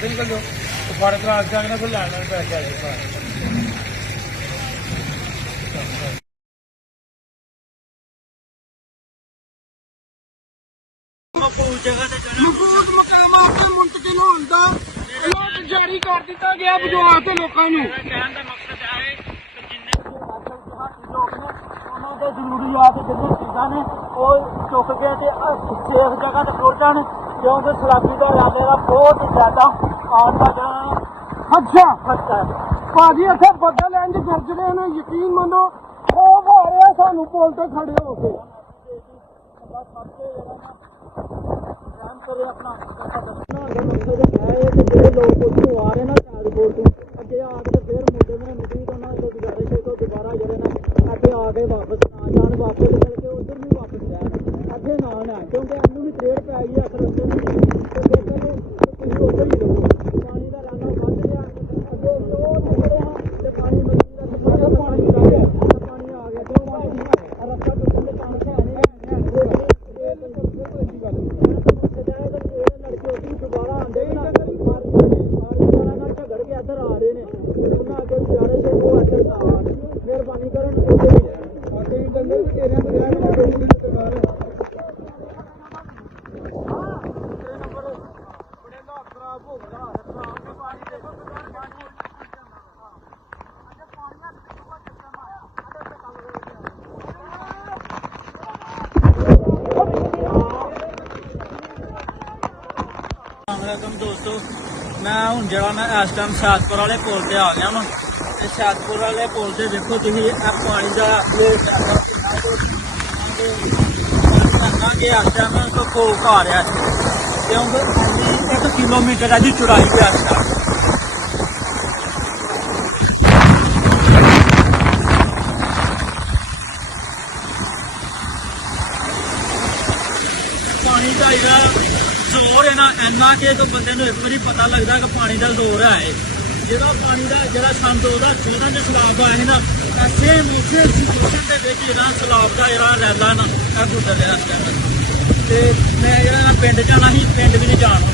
आगे निकल जाओ तो फाटक क्रॉस करके फिर लैंड पैसे आ जाए। जारी कर दिता गया बुजुर्ग के लोगों ਨੂੰ ਕਹਿਣ ਦਾ ਮਕਸਦ ਹੈ ਕਿ ਜਿੰਨੇ ਲੋਕ ਨੇ ਉਹਨਾਂ ਦੇ ਜ਼ਰੂਰੀਆਤ ਜਿਹੜੀਆਂ ਚੀਜ਼ਾਂ ਨੇ ਉਹ ਚੁੱਕ ਕੇ ਤੇ ਸੇਫ ਜਗ੍ਹਾ ਤੇ ਪਹੁੰਚ ਜਾਣ ਕਿਉਂਕਿ ਸਲਾਬੀ ਦਾ ਇਲਾਕੇ ਦਾ ਬਹੁਤ ਹੀ ਜ਼ਿਆਦਾ ਆਉਣ ਦਾ ਜਿਹੜਾ ਅੱਛਾ ਭਾਜੀ ਇੱਥੇ ਬੱਦਲ ਇੰਜ ਗਰਜਦੇ ਨੇ ਯਕੀਨ ਮੰਨੋ ਖੋਫ ਹੋ ਰਿਹਾ ਸਾਨੂੰ ਪੁਲ ਤੇ ਖੜੇ ਹੋ ਕੇ ਜਿਹੜੇ ਲੋਕ ਉੱਥੋਂ ਆ ਰਹੇ ਨਾ ਟਰਾਂਸਪੋਰਟ ਤੋਂ ਅੱਗੇ ਆ ਕੇ ਫਿਰ ਮੁੰਡੇ ਨੇ ਨਦੀ ਤੋਂ ਨਾ ਗੁਜ਼ਾਰਿਸ਼ ਹੈ ਕਿ ਦੁਬਾਰਾ ਜਿਹੜੇ ਨਾ ਅੱਗੇ ਆ ਕੇ ਵਾਪਸ ਨਾ ਜਾਣ ਵਾਪਸ ਨਿਕਲ ਕੇ ਉੱਧਰ ਵੀ ਵਾਪਸ ਜਾਣ ਅੱਗੇ ਨਾ ਆਉਣ ਕਿਉਂਕਿ ਇਹਨੂੰ ਵੀ ਤਰੇੜ ਪੈ ਗਈ ਅਸਲ ਰਸਤੇ ਨੂੰ ਤੇ ਫਿਰ ਤੁਸੀਂ ਉੱਧਰ ਹੀ ਰਹੋ ਪਾਣੀ ਦਾ ਰੰਗ ਵੱਧ ਗਿਆ ਅੱਗੇ ਉਹ ਨਿਕਲੇ ਹਾਂ ਤੇ ਪਾਣੀ ਨਦੀ ਦਾ ਸਮਾਂ ਪਾਣੀ ਆ ਗਿਆ ਤੇ ਪਾਣੀ ਰਸਤਾ ਟੁੱਟਣ ਦੇ ਚਾਂਸ ਹੈ ਨਹੀਂ ਦੁਬਾਰਾ ਆਉਂਦੇ ਨਾ ਨਾਲ ਝਗੜ ਕੇ ਇੱਧਰ ਆ ਰਹੇ ਨੇ ਉਹਨਾਂ ਅੱਗੇ ਗੁਜ਼ਾਰਿਸ਼ ਹੈ ਉਹ ਇੱਧਰ ਨਾ ਆਉਣ ਮਿਹਰਬਾਨੀ ਕਰਨ ਉੱਧਰ ਹੀ ਰਹਿਣ ਅਸੀਂ ਕਹਿੰਦੇ ਵੀ ਤੇਰਿਆਂ ਬਗੈਰ ਕੋਈ ਦੁਕਾਨ ਨੰਬਰ ਬੜੇ ਦਾ ਖਰਾਬ ਹੋ ਗਿਆ ਪਾਣੀ ਦੇਖੋ अस्सलाम दोस्तों मैं हूँ जरा मैं इस टाइम शाहदपुर वाले पुल से आ गया वा शाहदपुर वाले पुल से देखो तुम पानी का इस टाइम तो खोख आ रहा क्योंकि 1 किलोमीटर है जी चौड़ाई है इस टाइम पानी का ਜ਼ੋਰ ਹੈ ਨਾ ਇੰਨਾ ਕਿ ਬੰਦੇ ਨੂੰ ਇੱਕ ਵਾਰੀ ਪਤਾ ਲੱਗਦਾ ਕਿ ਪਾਣੀ ਦਾ ਜ਼ੋਰ ਹੈ ਜਿਹੜਾ ਪਾਣੀ ਦਾ ਜਿਹੜਾ ਸੰਨ 2014 ਦੇ ਸਲਾਬ ਆਇਆ ਸੀ ਨਾ ਸੇਮ ਇਸੇ ਸਿਚੁਏਸ਼ਨ ਦੇ ਵਿੱਚ ਜਿਹੜਾ ਸਲਾਬ ਦਾ ਜਿਹੜਾ ਰੈਲਾ ਨਾ ਇਹ ਗੁਜ਼ਰ ਰਿਹਾ ਸੀ ਤੇ ਮੈਂ ਜਿਹੜਾ ਨਾ ਪਿੰਡ ਜਾਣਾ ਸੀ ਪਿੰਡ ਵੀ ਨਹੀਂ ਜਾਣ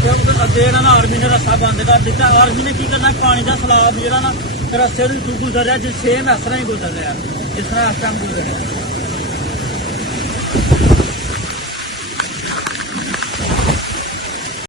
ਕਿਉਂਕਿ ਅੱਗੇ ਇਹਨਾਂ ਨੇ ਆਰਮੀ ਨੇ ਰਸਤਾ ਬੰਦ ਕਰ ਦਿੱਤਾ ਆਰਮੀ ਨੇ ਕੀ ਕਰਨਾ ਪਾਣੀ ਦਾ ਸਲਾਬ ਜਿਹੜਾ ਨਾ ਰਸਤੇ ਨੂੰ ਗੁਜ਼ਰ ਰਿਹਾ ਜਿਸ ਸੇਮ ਇਸ ਤਰ੍ਹਾਂ ਹੀ ਗੁਜ਼ਰ ਰਿਹਾ ਜਿਸ ਤਰ੍ਹਾਂ ਇਸ ਟਾਈਮ ਗੁਜ਼ਰ ਰਿਹਾ